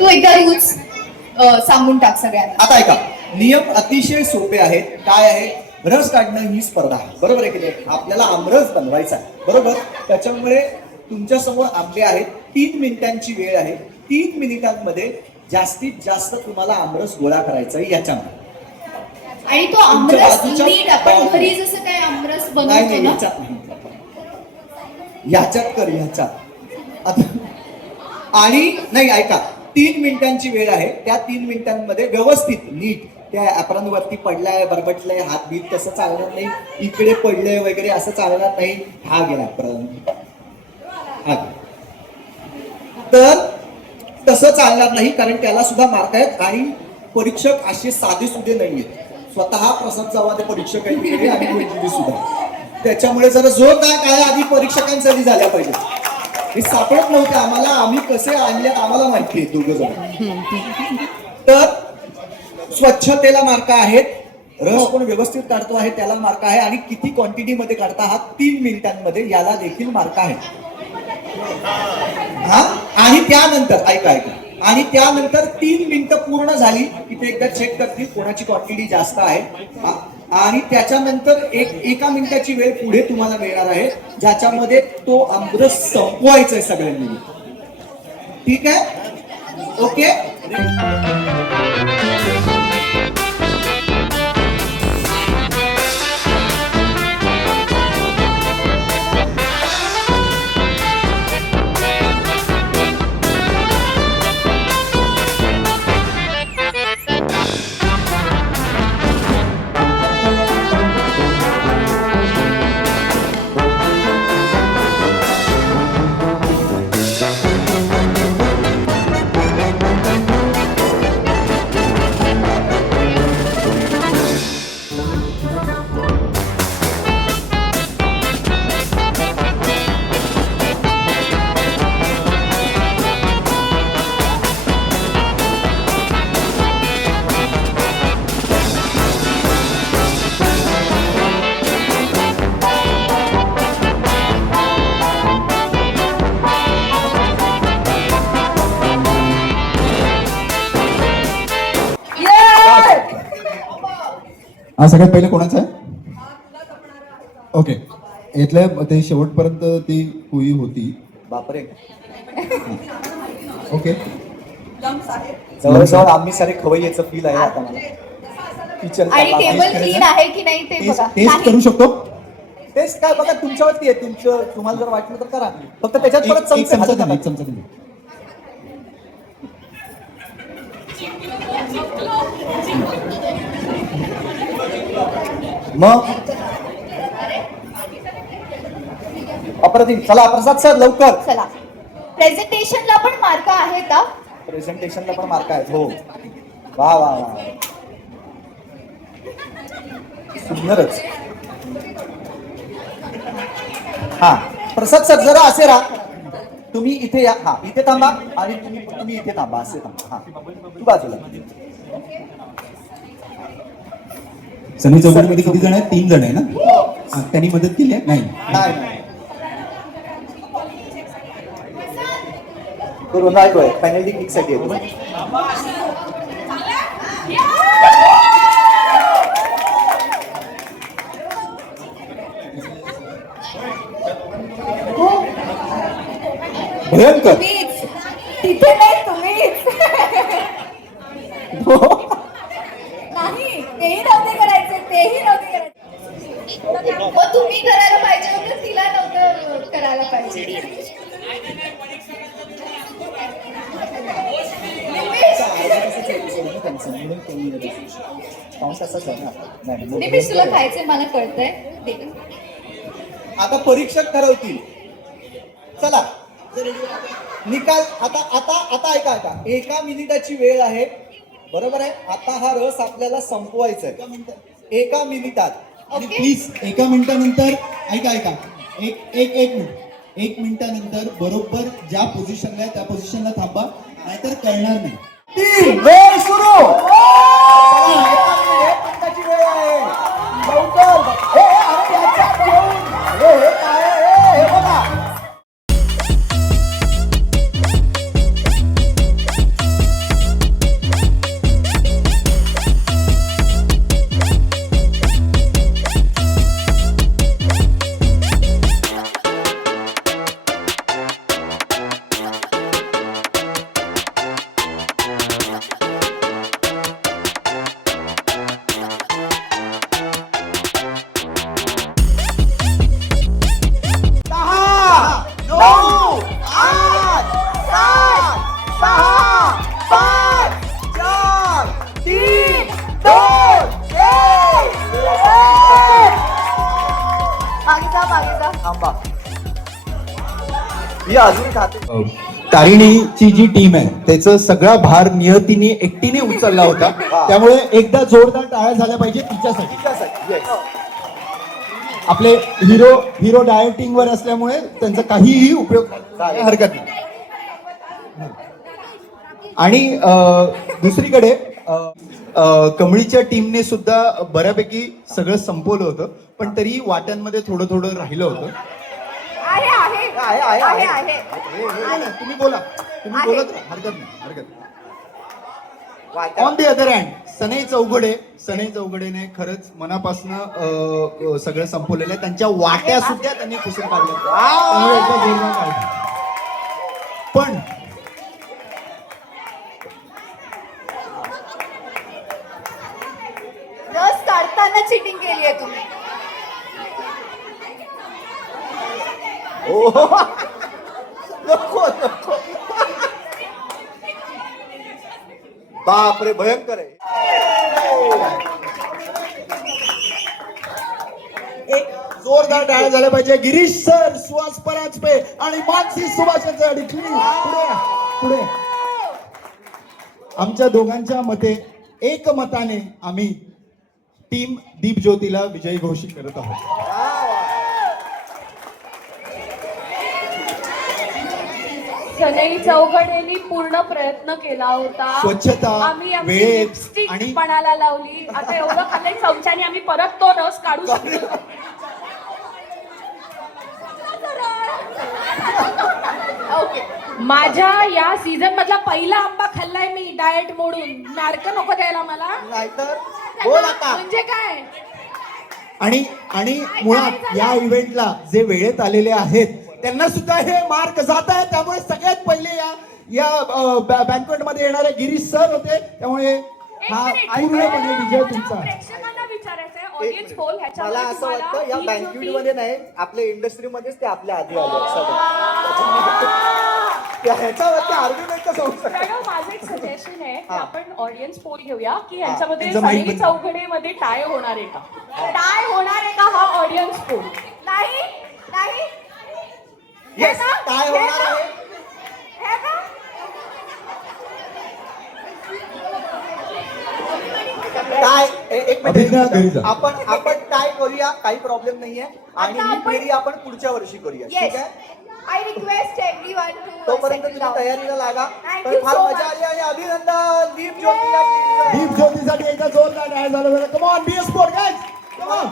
तू एकदा रूल्स सांगून टाक सगळ्यांना. आता ऐका, नियम अतिशय सोपे आहेत. काय आहे, रस काढणं ही स्पर्धा आहे, बरोबर आहे की नाही? आपल्याला आमरस बनवायचा आहे, बरोबर. त्याच्यामुळे तुमच्या समोर आंबे आहेत. 3 मिनिटांची वेळ आहे. 3 मिनिटांमध्ये जास्तीत जास्त तुम्हाला आमरस गोळा करायचा आहे याच्यामध्ये. आणि तो आमरस नीट आपण घरी जसं काय आमरस बनवतो ना, ह्याच्यात कर, ह्याच्यात आता. आणि नाही, ऐका, 3 मिनिटांची वेळ आहे. त्या 3 मिनिटांमध्ये व्यवस्थित नीट त्या ऍप्रॉन वरती पडलाय, बरबटलाय, हात बीत तसं चालणार नाही, इकडे पडलंय वगैरे असं चालणार नाही. हा गेला ऍप्रॉन, हा. तर तसं चालणार नाही, कारण त्याला सुद्धा मार्क आहेत. आणि परीक्षक असे साधे सुधे नाहीयेत. स्वतः प्रसाद चव्हाण परीक्षक आहेत तिकडे आणि मंजिरी सुद्धा. त्याच्यामुळे जरा जोर काय आधी परीक्षकांसाठी झाल्या पाहिजे. हे सापडत नव्हते आम्हाला, आम्ही कसे आणले आम्हाला माहिती आहे दोघं जण. तर स्वच्छतेला मार्क आहेत, रस पण व्यवस्थित काढतो आहे त्याला मार्क आहे, आणि किती क्वांटिटी मध्ये काढता हा 3 मिनिटांमध्ये याला देखील मार्क आहे. हा, आणि त्यानंतर ऐका, आणि त्यानंतर 3 मिनिटं पूर्ण झाली इथे एकदा चेक करतील कोणाची क्वांटिटी जास्त आहे. आणि त्याच्यानंतर एका मिनिटाची वेळ पुढे तुम्हाला मिळणार आहे, ज्याच्यामध्ये तो आमरस संपवायचा आहे सगळ्यांनी. ठीक आहे, ओके. हा सगळ्यात पहिले कोणाचा आहे? ओके, इथल्या ते शेवटपर्यंत ती कुई होती. बापरे. ओके, जवळजवळ आम्ही सारे खवय्याचं फील आहे आता मला. आणि टेबल क्लीन आहे की नाही ते बघा. टेस्ट करू शकतो. टेस्ट काय बघा तुमच्यावरती आहे, तुम्हाला जर वाटलं तर करा. फक्त त्याच्यात परत एक चमचा चमचा द्या, एक चमचा द्या. मग अप्रतिम. चला प्रसाद सर लवकर. चला, प्रेझेंटेशनला पण मार्क आहेत का? प्रेझेंटेशनला पण मार्क आहेत. हो, वा वा वा, सुंदरच. हा प्रसाद सर जरा असे राहा, तुम्ही इथे या. हा इथे थांबा, आणि तुम्ही इथे थांबा, असे थांबा. हा तू बाजूला. सनी चौघडमध्ये किती जण आहेत? 3 जण आहे ना. हा, त्यांनी मदत केली आहे? नाही नाही तो रोनाल्डो आहे, पेनल्टी किक साठी आहे. भयंकर. तिथे नाही तुम्हीच. नाही, तेही नव्हते करायचे, तेही नव्हते करायचे. मग तुम्ही करायला पाहिजे होतं, तिला नव्हतं करायला पाहिजे. निमिष तुला खायचंय मला कळतंय. आता परीक्षक ठरवतील. चला निकाल. आता आता आता ऐका, 1 मिनिटाची वेळ आहे, बरोबर आहे. आता हा रस आपल्याला संपवायचा आहे 1 मिनिटात. प्लीज 1 मिनिटानंतर ऐका, एक मिनिटानंतर बरोबर ज्या पोझिशनला आहे त्या पोझिशनला थांबा, नाहीतर कळणार नाही. 3 वेळ सुरू. 1 मिनिटाची वेळ आहे, लवकर. ही अजून खाते. तारिणीची जी टीम आहे त्याचा सगळा भार नियतीने एकटीने उचलला होता. त्यामुळे एकदा जोरदार टाळ्या झाल्या पाहिजे तिच्यासाठी. Yes. आपले हिरो डायटिंग वर असल्यामुळे त्यांचा काहीही उपयोग नाही, हरकत नाही. आणि दुसरीकडे कमळीच्या टीमने सुद्धा बऱ्यापैकी सगळं संपवलं होतं, पण तरी वाट्यांमध्ये थोडं थोडं राहिलं होतं. आहे. तुम्ही बोलत राहा, हरकत नाही. ऑन दी अदर हँड सनई चौघडेने खरंच मनापासनं सगळं संपवलेलं आहे. त्यांच्या वाट्या सुद्धा त्यांनी पुसून काढल्या. त्यामुळे एकदा जोरदार काढलं. पण रस काढताना चिटिंग केली आहे तुम्ही. नको. बापरे, भयंकर आहे. एक जोरदार टाळ्या झाल्या पाहिजे. गिरीश सर, सुहास परांजपे आणि मानसी सुभाषांसाठी पुढे. आमच्या दोघांच्या मते एकमताने आम्ही टीम दीप ज्योतीला विजयी घोषित करत आहोत. सनई चौघडेंनी पूर्ण प्रयत्न केला होता. स्वच्छता, आम्ही आमची वेळ लिपस्टिक आणि- पणाला लावली. आता एवढं खाल्लंय चमच्याने आम्ही परत तो रस काढू शकतो. ओके. माझ्या या सीझन मधला पहिला आंबा खाल्लाय मी डाएट मोडून. नारक नको द्यायला मला. नाहीतर बोल आता. म्हणजे काय आणि मुळात या इव्हेंटला जे वेळेत आलेले आहेत त्यांना सुद्धा हे मार्क जात आहे. त्यामुळे सगळ्यात पहिले या बँकवेट मध्ये येणारे गिरीश सर होते. त्यामुळे हा पूर्णपणे विजय तुमचा. प्रेक्षकांना विचारायचंय ऑडियन्स पोल मला असं वाटतं या बँक्वेट मध्ये नाही, आपल्या इंडस्ट्रीमध्येच ते आपल्या आधी आले सगळं. ह्याच्यावरती आर्ग्युमेंट कसं होऊ शकतं? मॅडम, माझं एक सजेशन आहे की आपण ऑडियन्स पोल घेऊया की यांच्यामध्ये त्यांचं माहिती सनई चौघडेमध्ये टाय होणार आहे का. टाय होणार आहे का हा ऑडियन्स पोल. नाही. Yes, काय होणार आहे? हे का? काय एक अभिज्ञा घरी जा. आपण काय करूया, काही प्रॉब्लेम नाहीये. आणि ही फेरी आपण पुढच्या वर्षी करूया, Yes. ठीक आहे? I request everyone to तोपर्यंत settle तुम्ही down. तयारीला लागा. Thank पण you फार so मजा much. आली आणि अभिनंदन दीप ज्योतीला. दीप ज्योतीसाठी एकदा जोरदार टाळ्या झाल्या. Come on, be sport guys, come on.